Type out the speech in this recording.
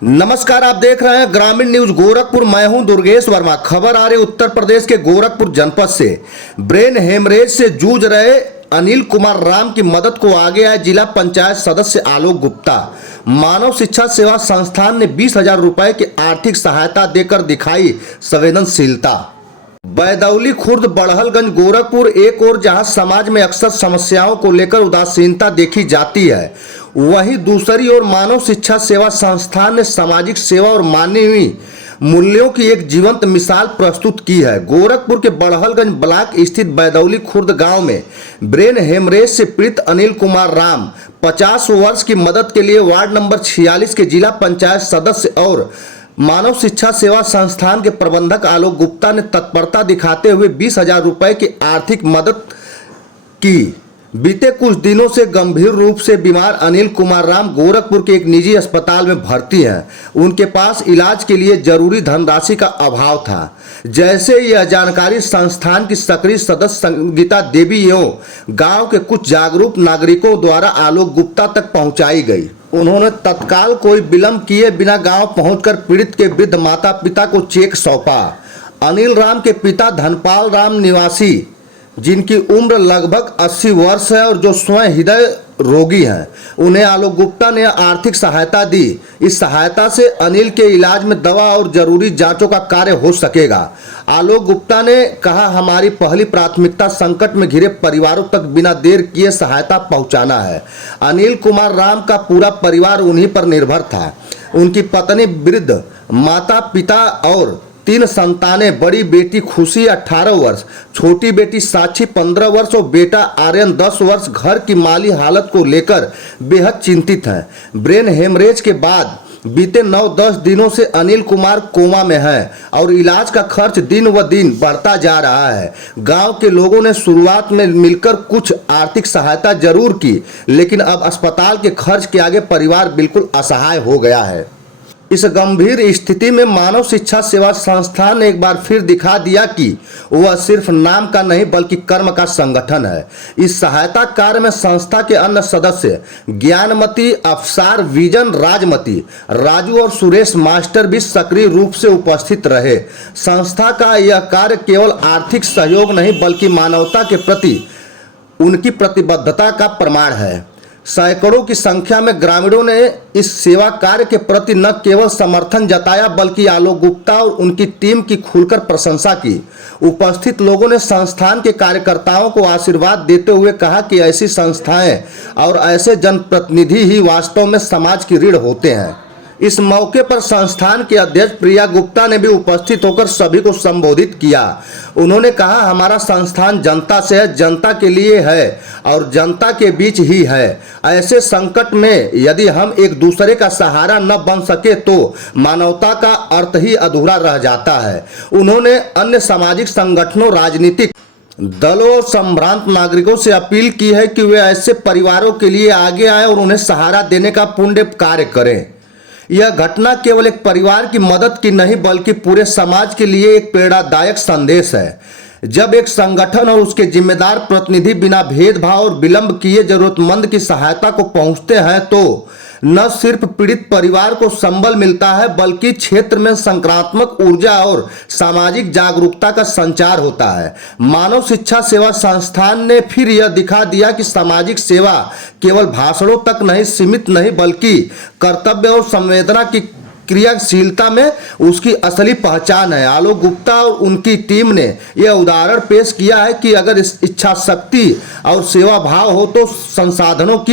नमस्कार, आप देख रहे हैं ग्रामीण न्यूज गोरखपुर। मैं हूं दुर्गेश वर्मा। खबर आ रही उत्तर प्रदेश के गोरखपुर जनपद से। ब्रेन हेमरेज से जूझ रहे अनिल कुमार राम की मदद को आगे आए जिला पंचायत सदस्य आलोक गुप्ता। मानव शिक्षा सेवा संस्थान ने 20,000 रुपए की आर्थिक सहायता देकर दिखाई संवेदनशीलता। बैदौली खुर्द बड़हलगंज गोरखपुर एक और जहां समाज में अक्सर समस्याओं को लेकर उदासीनता देखी जाती है, वहीं दूसरी ओर मानव शिक्षा सेवा संस्थान ने सामाजिक सेवा और मानवीय मूल्यों की एक जीवंत मिसाल प्रस्तुत की है। गोरखपुर के बड़हलगंज ब्लॉक स्थित बैदौली खुर्द गांव में ब्रेन हेमरेज से पीड़ित अनिल कुमार राम 50 वर्ष की मदद के लिए वार्ड नंबर 46 के जिला पंचायत सदस्य और मानव शिक्षा सेवा संस्थान के प्रबंधक आलोक गुप्ता ने तत्परता दिखाते हुए 20,000 रुपए की आर्थिक मदद की। बीते कुछ दिनों से गंभीर रूप से बीमार अनिल कुमार राम गोरखपुर के एक निजी अस्पताल में भर्ती हैं। उनके पास इलाज के लिए जरूरी धनराशि का अभाव था। जैसे यह जानकारी संस्थान की सक्रिय सदस्य संगीता देवी एवं गांव के कुछ जागरूक नागरिकों द्वारा आलोक गुप्ता तक पहुंचाई गई। उन्होंने तत्काल कोई विलंब किए बिना गांव पहुंचकर पीड़ित के वृद्ध माता पिता को चेक सौंपा। अनिल राम के पिता धनपाल राम निवासी, जिनकी उम्र लगभग 80 वर्ष है और जो स्वयं हृदय रोगी हैं, उन्हें आलोक गुप्ता ने आर्थिक सहायता दी। इस सहायता से अनिल के इलाज में दवा और जरूरी जांचों का कार्य हो सकेगा। आलोक गुप्ता ने कहा, हमारी पहली प्राथमिकता संकट में घिरे परिवारों तक बिना देर किए सहायता पहुंचाना है। अनिल कुमार राम का पूरा परिवार उन्हीं पर निर्भर था। उनकी पत्नी वृद्ध, माता पिता और 3 संतानें, बड़ी बेटी खुशी 18 वर्ष, छोटी बेटी साक्षी 15 वर्ष और बेटा आर्यन 10 वर्ष घर की माली हालत को लेकर बेहद चिंतित हैं। ब्रेन हेमरेज के बाद बीते 9-10 दिनों से अनिल कुमार कोमा में हैं और इलाज का खर्च दिन व दिन बढ़ता जा रहा है। गांव के लोगों ने शुरुआत में मिलकर कुछ आर्थिक सहायता जरूर की, लेकिन अब अस्पताल के खर्च के आगे परिवार बिल्कुल असहाय हो गया है। इस गंभीर स्थिति में मानव शिक्षा सेवा संस्थान ने एक बार फिर दिखा दिया कि वह सिर्फ नाम का नहीं बल्कि कर्म का संगठन है। इस सहायता कार्य में संस्था के अन्य सदस्य ज्ञानमती, अफसार, विजन, राजमती, राजू और सुरेश मास्टर भी सक्रिय रूप से उपस्थित रहे। संस्था का यह कार्य केवल आर्थिक सहयोग नहीं बल्कि मानवता के प्रति उनकी प्रतिबद्धता का प्रमाण है। सैकड़ों की संख्या में ग्रामीणों ने इस सेवा कार्य के प्रति न केवल समर्थन जताया बल्कि आलोक गुप्ता और उनकी टीम की खुलकर प्रशंसा की। उपस्थित लोगों ने संस्थान के कार्यकर्ताओं को आशीर्वाद देते हुए कहा कि ऐसी संस्थाएं और ऐसे जनप्रतिनिधि ही वास्तव में समाज की रीढ़ होते हैं। इस मौके पर संस्थान के अध्यक्ष प्रिया गुप्ता ने भी उपस्थित होकर सभी को संबोधित किया। उन्होंने कहा, हमारा संस्थान जनता से है, जनता के लिए है और जनता के बीच ही है। ऐसे संकट में यदि हम एक दूसरे का सहारा न बन सके तो मानवता का अर्थ ही अधूरा रह जाता है। उन्होंने अन्य सामाजिक संगठनों, राजनीतिक दलों और संभ्रांत नागरिकों से अपील की है कि वे ऐसे परिवारों के लिए आगे आए और उन्हें सहारा देने का पुण्य कार्य करें। यह घटना केवल एक परिवार की मदद की नहीं बल्कि पूरे समाज के लिए एक प्रेरणादायक संदेश है। जब एक संगठन और उसके जिम्मेदार प्रतिनिधि बिना भेदभाव और विलंब किए जरूरतमंद की सहायता को पहुंचते हैं तो न सिर्फ पीड़ित परिवार को संबल मिलता है बल्कि क्षेत्र में सकारात्मक ऊर्जा और सामाजिक जागरूकता का संचार होता है। मानव शिक्षा सेवा संस्थान ने फिर यह दिखा दिया कि सामाजिक सेवा केवल भाषणों तक नहीं सीमित नहीं बल्कि कर्तव्य और संवेदना की क्रियाशीलता में उसकी असली पहचान है। आलोक गुप्ता और उनकी टीम ने यह उदाहरण पेश किया है कि अगर इच्छा शक्ति और सेवा भाव हो तो संसाधनों की